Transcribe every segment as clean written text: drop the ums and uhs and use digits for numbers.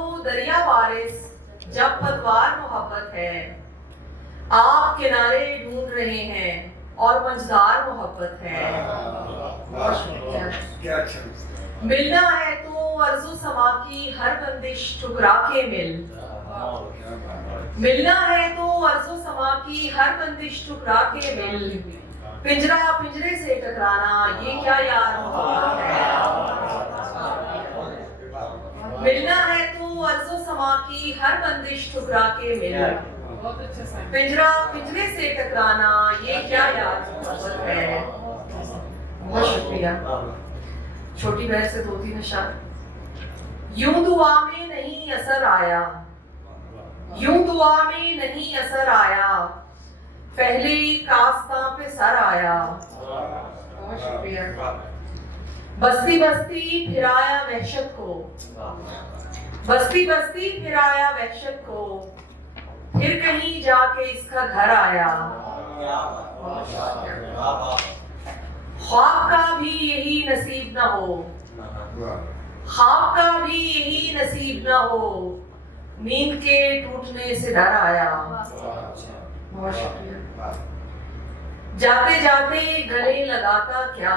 ہو دریا وارث جب پتوار محبت ہے، آپ کنارے ڈھونڈ رہے ہیں اور منجدار محبت ہے۔ ملنا ہے تو ارض و سما کی ہر بندش ٹھکرا کے مل، ملنا ہے تو ارض و سما کی ہر بندش ٹھکرا کے مل، پنجرا پنجرے سے ٹکرانا یہ کیا یار محبت ہے۔ ملنا ہے تو ارض و سما کی ہر بندش ٹھکرا کے مل، پنجرا پنجرے سے ٹکرانا یہ کیا یار محبت ہے۔ بہت شکریہ۔ چھوٹی بہن سے دو تین اشعار۔ یوں دعا میں نہیں اثر آیا، یوں دعا میں نہیں اثر آیا، پہلے کاستاں پہ سر آیا۔ بہت شکریہ۔ بستی بستی پھرایا وحشت کو، بستی بستی پھرایا وحشت کو، پھر کہیں جا کے اس کا گھر آیا۔ خواب کا بھی یہی نصیب نہ ہو، خواب کا بھی یہی نصیب نہ ہو، نیند کے ٹوٹنے سے ڈر آیا۔ بہت شکریہ۔ جاتے جاتے گلے لگاتا کیا،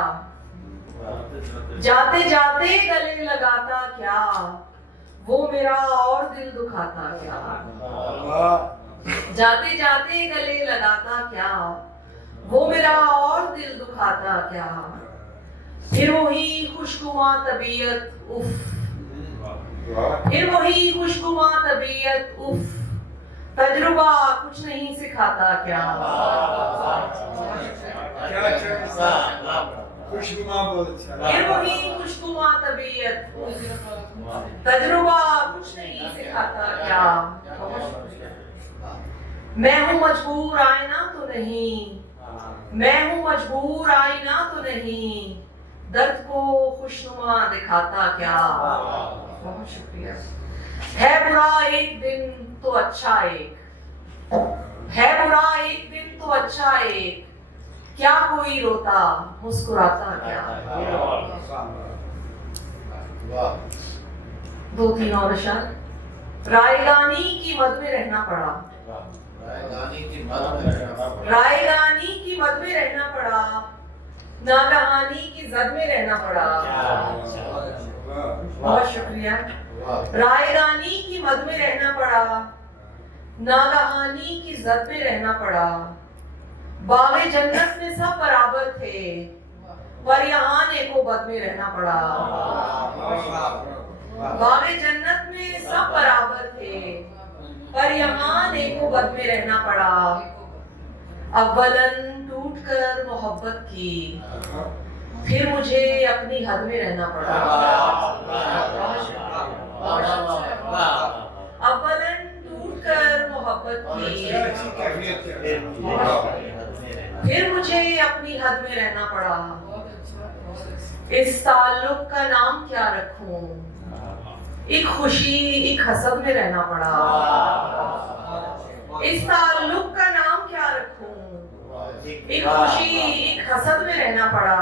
جاتے جاتے گلے لگاتا کیا، وہ میرا اور دل دکھاتا کیا۔ جاتے جاتے گلے لگاتا کیا، وہ میرا اور دل دکھاتا کیا، پھر وہی خوشگواں طبیعت اف، پھر وہی خوشگواں طبیعت اف، تجربہ کچھ نہیں سکھاتا کیا۔ پھر وہی خوشگواں طبیعت اف، تجربہ کچھ نہیں سکھاتا کیا۔ میں ہوں مجبور آئینہ تو نہیں، میں ہوں مجبور آئینہ تو نہیں، درد کو خوشنما دکھاتا کیا۔ بہت شکریہ۔ ہے برا ایک دن تو اچھا ایک، ہے برا ایک دن تو اچھا ایک، کیا کوئی روتا مسکراتا کیا۔ دو تین اور اشعار۔ رائے گانی کی مد میں رہنا پڑا، رائے گانی کی مد میں رہنا پڑا، ناگہانی کی زد میں رہنا پڑا۔ بہت شکریہ۔ رائے گانی کی مد میں رہنا پڑا، ناگہانی کی زد میں رہنا پڑا، باغ جنت میں سب برابر تھے، پر یہاں نیک و بد میں رہنا پڑا۔ باغ جنت میں سب برابر تھے، پر یہاں نیک و بد میں رہنا پڑا، اولاً ٹوٹ کر محبت کی، پھر مجھے اپنی حد میں رہنا پڑا۔ اولاً ٹوٹ کر محبت کی، پھر مجھے اپنی حد میں رہنا پڑا، اس تعلق کا نام کیا رکھوں، ایک خوشی ایک حسد میں رہنا پڑا۔ اس تعلق کا نام کیا رکھوں، ایک خوشی ایک حسد میں رہنا پڑا،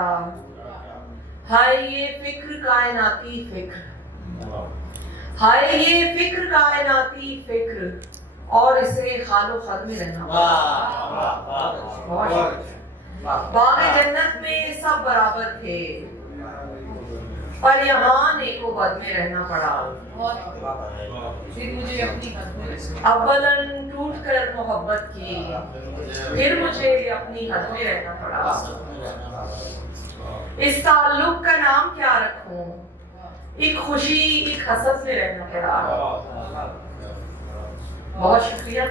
ہائے یہ فکر کائناتی فکر، ہائے یہ فکر کائناتی فکر، اور اسے خال و خد میں رہنا پڑا۔ باغ جنت میں سب برابر تھے، پر یہاں نیک و بد میں رہنا پڑا، اولاً ٹوٹ کر محبت کی، پھر مجھے اپنی حد میں رہنا پڑا، اس تعلق کا نام کیا رکھوں، ایک خوشی ایک حسد میں رہنا پڑا۔ بہت شکریہ۔